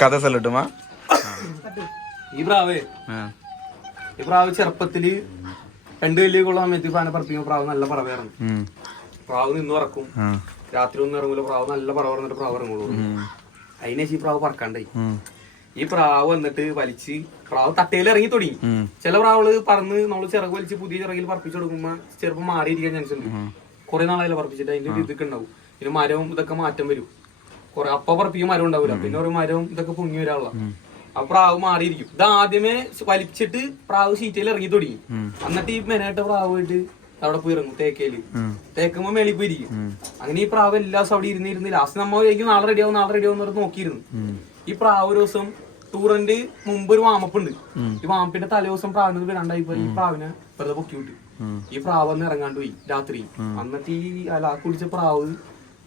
കഥ സല്ലട്ടുമാ ഈ പ്രാവേ ഈ പ്രാവ് ചെറുപ്പത്തിൽ രണ്ട് വലിയ കൊള്ള സമയത്ത് ഫാനെ പറപ്പിക്കുമ്പോ പ്രാവ് നല്ല പറവായിരുന്നു. പ്രാവ് നിന്ന് പറക്കും. രാത്രി ഒന്നും ഇറങ്ങൂല പ്രാവ് നല്ല പറവ് പറഞ്ഞിട്ട് പ്രാവ് ഇറങ്ങുള്ളൂ. അതിനേശം ഈ പ്രാവ് പറക്കാണ്ടായി. ഈ പ്രാവ് വന്നിട്ട് വലിച്ച് പ്രാവ് തട്ടയിൽ ഇറങ്ങി തുടങ്ങി. ചില പ്രാവുകൾ പറന്ന് നമ്മൾ ചിറക് വലിച്ച് പുതിയ ചിറകിൽ പറപ്പിച്ചു കൊടുക്കുമ്പോ ചെറുപ്പം മാറിയിരിക്കാൻ ചാൻസ് ഉണ്ട്. കുറെ നാളായാലും പറപ്പിച്ചിട്ട് അതിന്റെ ഒരു ഇതൊക്കെ ഉണ്ടാവും. പിന്നെ മരവും ഇതൊക്കെ മാറ്റം വരും. കുറെ അപ്പ പറപ്പിക്കും മരം ഉണ്ടാവില്ല പിന്നെ ഒരു മരവും ഇതൊക്കെ പൊങ്ങി വരാനുള്ള. ആ പ്രാവ് മാറിയിരിക്കും. ഇത് ആദ്യമേ വലിച്ചിട്ട് പ്രാവ് ഷീറ്റയിൽ ഇറങ്ങി തുടങ്ങി. എന്നിട്ട് ഈ മെനായിട്ട് പ്രാവ് പോയിട്ട് അവിടെ പോയി ഇറങ്ങും തേക്കയിൽ തേക്കുമ്പോ മേളിൽ പോയിരിക്കും അങ്ങനെ ഈ പ്രാവ് എല്ലാ ദിവസം അവിടെ ഇരുന്നിരുന്ന് ഇരുന്ന് ലാസ്റ്റ് നമ്മ വിചാരിക്കും നാളെ റെഡിയാവും നാളെ റെഡിയാവും എന്ന് നോക്കിയിരുന്നു. ഈ പ്രാവ് ഒരു ദിവസം ടൂറിന്റെ മുമ്പ് ഒരു വാമപ്പ് ഉണ്ട് ഈ വാമപ്പിന്റെ തലേ ദിവസം പ്രാവിന് പോയി. ഈ പ്രാവിനെ വെറുതെ പൊക്കി വിട്ടു. ഈ പ്രാവ് ഒന്ന് ഇറങ്ങാണ്ട് പോയി രാത്രി. എന്നിട്ട് ഈ അല കുടിച്ച പ്രാവ്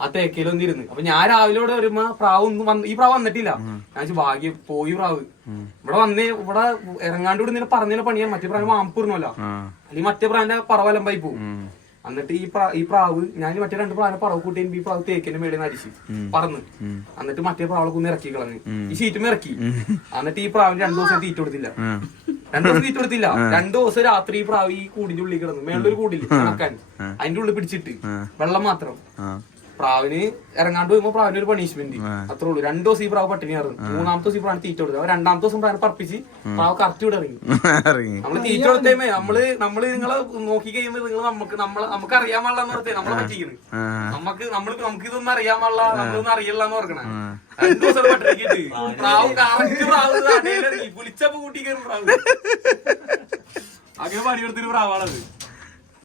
ആ തേക്കയിൽ വന്നിരുന്നു അപ്പൊ ഞാൻ രാവിലെ ഇവിടെ വരുമ്പോ പ്രാവ് ഒന്നും വന്ന് ഈ പ്രാവ് വന്നിട്ടില്ല. ഞാൻ ഭാഗ്യ പോയി പ്രാവ്. ഇവിടെ വന്നേ ഇവിടെ ഇറങ്ങാണ്ട് ഇവിടെ പറഞ്ഞ പണിയാൻ മറ്റേ പ്രാവ് വാമ്പൂർന്നല്ല അല്ലെങ്കിൽ മറ്റേ പ്രാവിന്റെ പറവലമ്പായി പോകും എന്നിട്ട് ഈ പ്രാ ഈ പ്രാവ് ഞാൻ മറ്റേ രണ്ട് പ്രാവിനെ പറവ് കൂട്ടി ഈ പ്രാവ് തേക്കിന്റെ മേളിൽ നിന്ന് അടിച്ച് പറന്ന്. എന്നിട്ട് മറ്റേ പ്രാവളെ കുന്ന് ഇറക്കി കളഞ്ഞ്. ഈ ഷീറ്റും ഇറക്കി. എന്നിട്ട് ഈ പ്രാവിന് രണ്ടു ദിവസം തീറ്റ കൊടുത്തില്ല. രണ്ടു ദിവസം തീറ്റ കൊടുത്തില്ല. രണ്ടു ദിവസം രാത്രി ഈ പ്രാവ് ഈ കൂടിന്റെ ഉള്ളിൽ കിടന്നു. മേളിലൊരു കൂടില്ല. കണക്കാൻ അതിന്റെ ഉള്ളിൽ പിടിച്ചിട്ട്. വെള്ളം മാത്രം. പ്രാവിന് ഇറങ്ങാണ്ട് പോകുമ്പോ പ്രാവിന് ഒരു പണിഷ്മെന്റ് അത്രേ ഉള്ളൂ. രണ്ടു ദിവസം ഈ പ്രാവ് പട്ടിണി ഇറങ്ങും മൂന്നാമത്തെ ദിവസം ഈ പ്രാവിന് തീറ്റ കൊടുത്തു. രണ്ടാമത്തെ ദിവസം പ്രാവിനെ പറപ്പിച്ച് പ്രാവ് കറക്റ്റ് ഇവിടെ ഇറങ്ങി. നമ്മൾ തീറ്റ കൊടുത്തേമേ നമ്മൾ നമ്മൾ നിങ്ങളെ നോക്കി കഴിയുമ്പോ നിങ്ങൾ നമുക്ക് നമ്മളെ നമുക്ക് അറിയാൻ പാടില്ല എന്ന് പറഞ്ഞേ നമ്മളെ പറ്റിക്കുന്നു നമുക്ക് നമ്മൾ നമുക്ക് ഇതൊന്നും അറിയാൻ പാടില്ല. നമ്മളൊന്നും അറിയില്ല എന്ന് ഓർക്കണേ രണ്ടു ദിവസം പട്ടിണിക്കിട്ട്. പ്രാവ് കറക്റ്റ് പ്രാവ് ഇറങ്ങി പുലിച്ചപ്പ് കൂട്ടി കയറും പ്രാവ്. അങ്ങനെ പണിയെടുത്തൊരു പ്രാവാണത്.